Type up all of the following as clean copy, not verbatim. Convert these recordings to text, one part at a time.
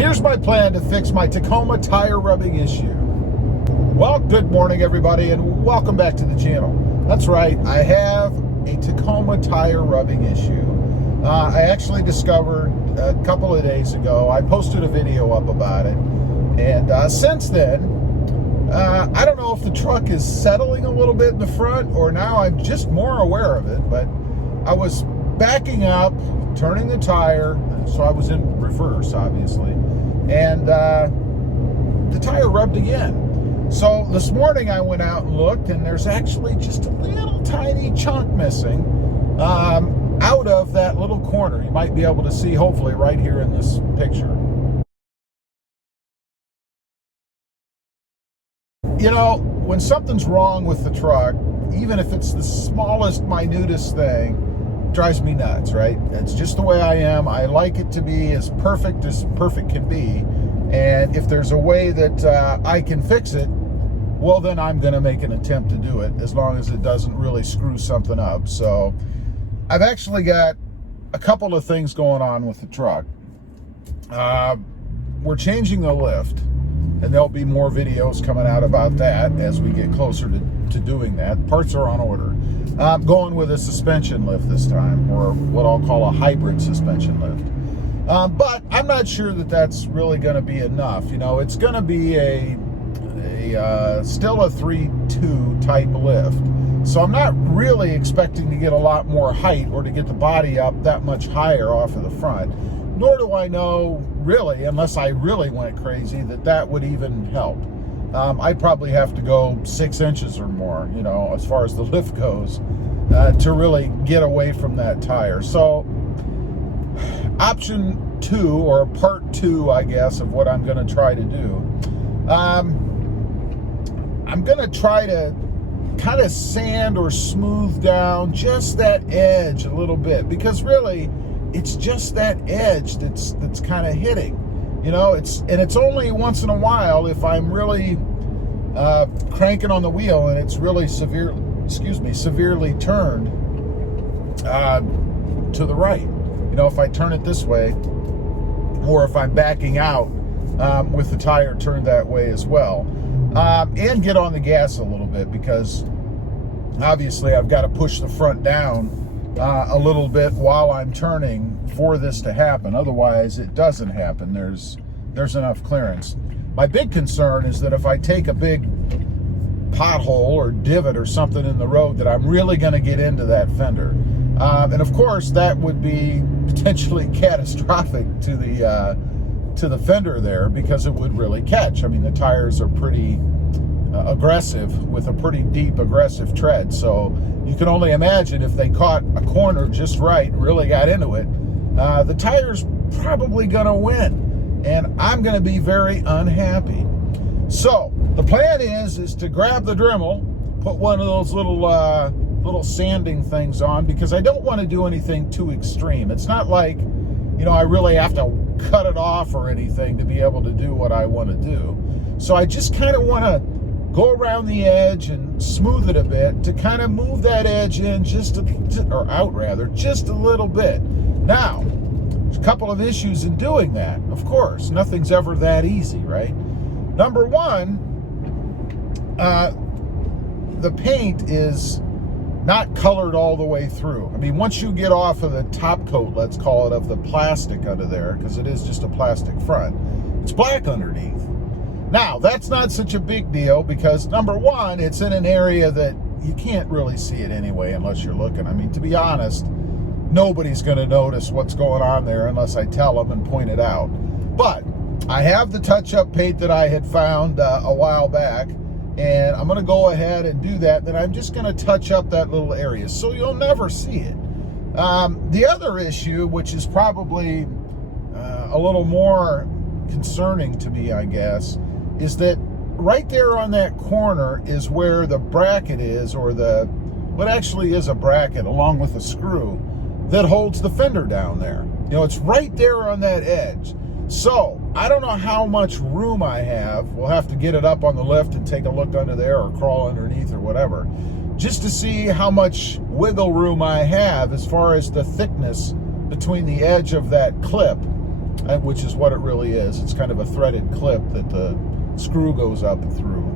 Here's my plan to fix my Tacoma tire rubbing issue. Well, good morning everybody and welcome back to the channel. That's right, I have a Tacoma tire rubbing issue. I actually discovered a couple of days ago, I posted a video up about it, and since then, I don't know if the truck is settling a little bit in the front or now I'm just more aware of it, but I was backing up, turning the tire, so I was in reverse obviously, and the tire rubbed again. So this morning I went out and looked, and there's actually just a little tiny chunk missing out of that little corner. You might be able to see hopefully right here in this picture. You know, when something's wrong with the truck, even if it's the smallest, minutest thing, it drives me nuts, right? It's just the way I am. I like it to be as perfect can be. And if there's a way that I can fix it, well, then I'm going to make an attempt to do it, as long as it doesn't really screw something up. So I've actually got a couple of things going on with the truck. We're changing the lift, and there'll be more videos coming out about that as we get closer to doing that. Parts are on order. I'm going with a suspension lift this time, or what I'll call a hybrid suspension lift. But I'm not sure that that's really going to be enough. You know, it's going to be still a 3.2 type lift. So I'm not really expecting to get a lot more height or to get the body up that much higher off of the front. Nor do I know, really, unless I really went crazy, that would even help. I'd probably have to go 6 inches or more, you know, as far as the lift goes, to really get away from that tire. So option 2, or part 2, I guess, of what I'm going to try to do, I'm going to try to kind of sand or smooth down just that edge a little bit, because really it's just that edge that's kind of hitting, you know. It's only once in a while, if I'm really cranking on the wheel and it's really severely turned to the right, you know, if I turn it this way, or if I'm backing out with the tire turned that way as well, and get on the gas a little bit, because obviously I've got to push the front down a little bit while I'm turning for this to happen. Otherwise it doesn't happen. There's enough clearance. My big concern is that if I take a big pothole or divot or something in the road, that I'm really going to get into that fender, and of course that would be potentially catastrophic to the fender there, because it would really catch. I mean, the tires are pretty aggressive, with a pretty deep aggressive tread, so you can only imagine if they caught a corner just right, really got into it, the tire's probably gonna win, and I'm gonna be very unhappy. So the plan is to grab the Dremel, put one of those little sanding things on, because I don't want to do anything too extreme. It's not like, you know, I really have to cut it off or anything to be able to do what I want to do. So I just kind of want to go around the edge and smooth it a bit to kind of move that edge in just a little bit. Now, there's a couple of issues in doing that. Of course, nothing's ever that easy, right? Number one, the paint is not colored all the way through. I mean, once you get off of the top coat, let's call it, of the plastic under there, because it is just a plastic front, it's black underneath. Now, that's not such a big deal, because number one, it's in an area that you can't really see it anyway unless you're looking. I mean, to be honest, nobody's going to notice what's going on there unless I tell them and point it out. But I have the touch-up paint that I had found a while back, and I'm going to go ahead and do that. Then I'm just going to touch up that little area so you'll never see it. The other issue, which is probably a little more concerning to me, I guess, is that right there on that corner is where the bracket is, or what actually is a bracket along with a screw that holds the fender down there. You know, it's right there on that edge. So I don't know how much room I have. We'll have to get it up on the lift and take a look under there, or crawl underneath or whatever, just to see how much wiggle room I have as far as the thickness between the edge of that clip which is what it really is. It's kind of a threaded clip that the screw goes up through.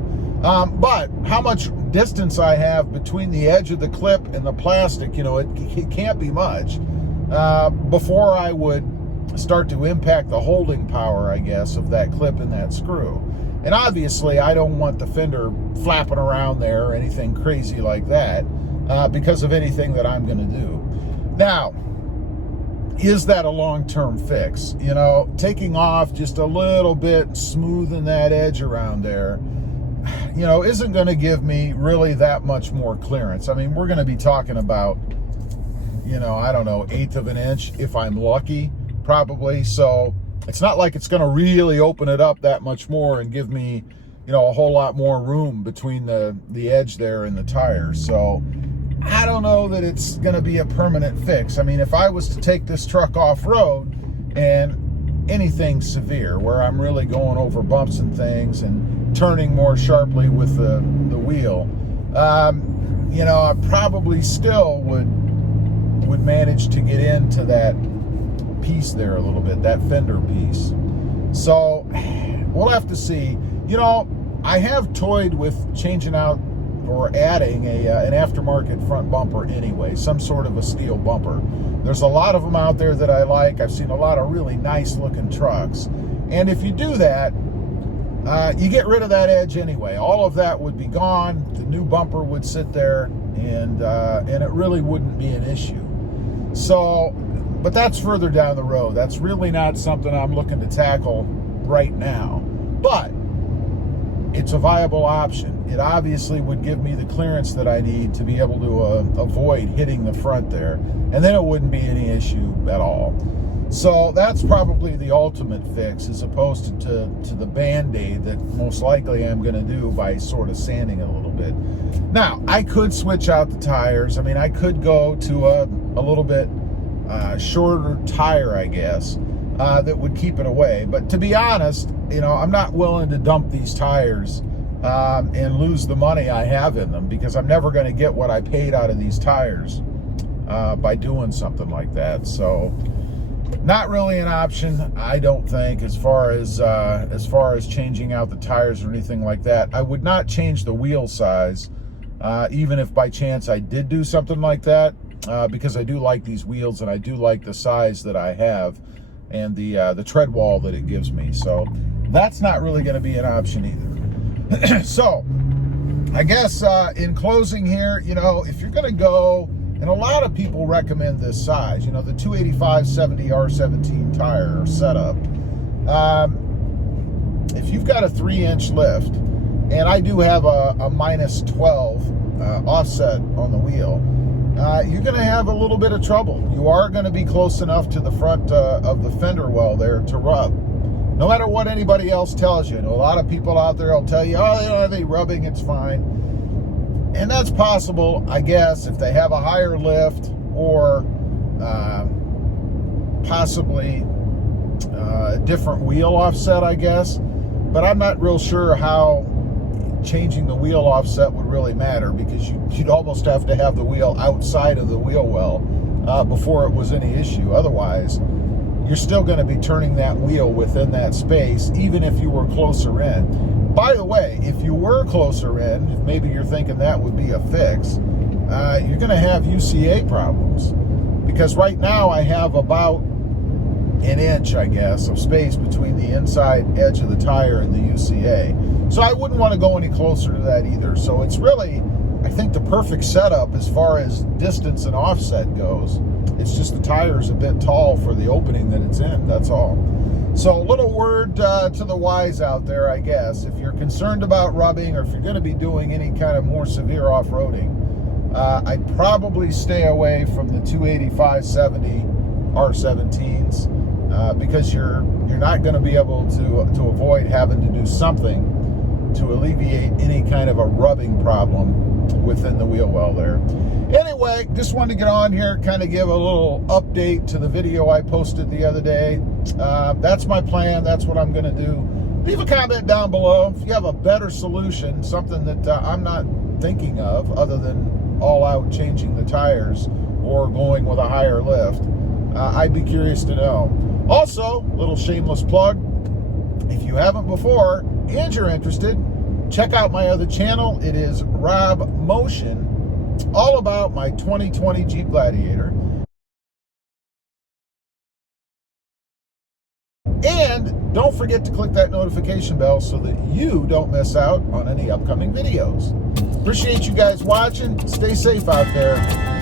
But how much distance I have between the edge of the clip and the plastic, it can't be much, before I would start to impact the holding power, I guess, of that clip and that screw. And obviously, I don't want the fender flapping around there or anything crazy like that, because of anything that I'm going to do. Now, is that a long-term fix? Taking off just a little bit, smoothing that edge around there, isn't going to give me really that much more clearance. I mean, we're going to be talking about, I don't know, 1/8 of an inch if I'm lucky, probably. So it's not like it's going to really open it up that much more and give me, a whole lot more room between the edge there and the tire. So I don't know that it's going to be a permanent fix. I mean, if I was to take this truck off-road and anything severe where I'm really going over bumps and things and turning more sharply with the wheel, I probably still would manage to get into that piece there a little bit, that fender piece. So we'll have to see. I have toyed with changing out or adding an aftermarket front bumper anyway, some sort of a steel bumper. There's a lot of them out there that I like. I've seen a lot of really nice looking trucks. And if you do that, you get rid of that edge anyway. All of that would be gone. The new bumper would sit there, and it really wouldn't be an issue. So, but that's further down the road. That's really not something I'm looking to tackle right now. But it's a viable option. It obviously would give me the clearance that I need to be able to avoid hitting the front there, and then it wouldn't be any issue at all. So that's probably the ultimate fix, as opposed to the Band-Aid that most likely I'm going to do by sort of sanding it a little bit. Now, I could switch out the tires. I mean, I could go to a little bit shorter tire, I guess, that would keep it away. But to be honest, I'm not willing to dump these tires and lose the money I have in them, because I'm never going to get what I paid out of these tires by doing something like that. So not really an option, I don't think, as far as changing out the tires or anything like that. I would not change the wheel size, even if by chance I did do something like that, because I do like these wheels and I do like the size that I have and the tread wall that it gives me. So that's not really going to be an option either. So I guess in closing here, if you're going to go, and a lot of people recommend this size, the 285/70 R17 tire or setup. If you've got a 3-inch lift, and I do have a -12 offset on the wheel, you're going to have a little bit of trouble. You are going to be close enough to the front of the fender well there to rub. No matter what anybody else tells you. A lot of people out there will tell you, oh, they don't have any rubbing, it's fine. And that's possible, I guess, if they have a higher lift or possibly a different wheel offset, I guess. But I'm not real sure how changing the wheel offset would really matter, because you'd almost have to have the wheel outside of the wheel well before it was any issue. Otherwise, you're still going to be turning that wheel within that space, even if you were closer in. By the way, if you were closer in, if maybe you're thinking that would be a fix, you're going to have UCA problems. Because right now I have about an inch, I guess, of space between the inside edge of the tire and the UCA. So I wouldn't want to go any closer to that either. So it's really, I think, the perfect setup as far as distance and offset goes. It's just the tire's a bit tall for the opening that it's in, that's all. So a little word to the wise out there, I guess. If you're concerned about rubbing, or if you're going to be doing any kind of more severe off-roading, I'd probably stay away from the 285/70 R17s, because you're not going to be able to avoid having to do something to alleviate any kind of a rubbing problem within the wheel well there. Anyway, just wanted to get on here, kind of give a little update to the video I posted the other day. That's my plan. That's what I'm going to do. Leave a comment down below if you have a better solution, something that I'm not thinking of other than all out changing the tires or going with a higher lift. I'd be curious to know. Also, little shameless plug, if you haven't before and you're interested, check out my other channel. It is RobMotive. It's all about my 2020 Jeep Gladiator. And don't forget to click that notification bell so that you don't miss out on any upcoming videos. Appreciate you guys watching. Stay safe out there.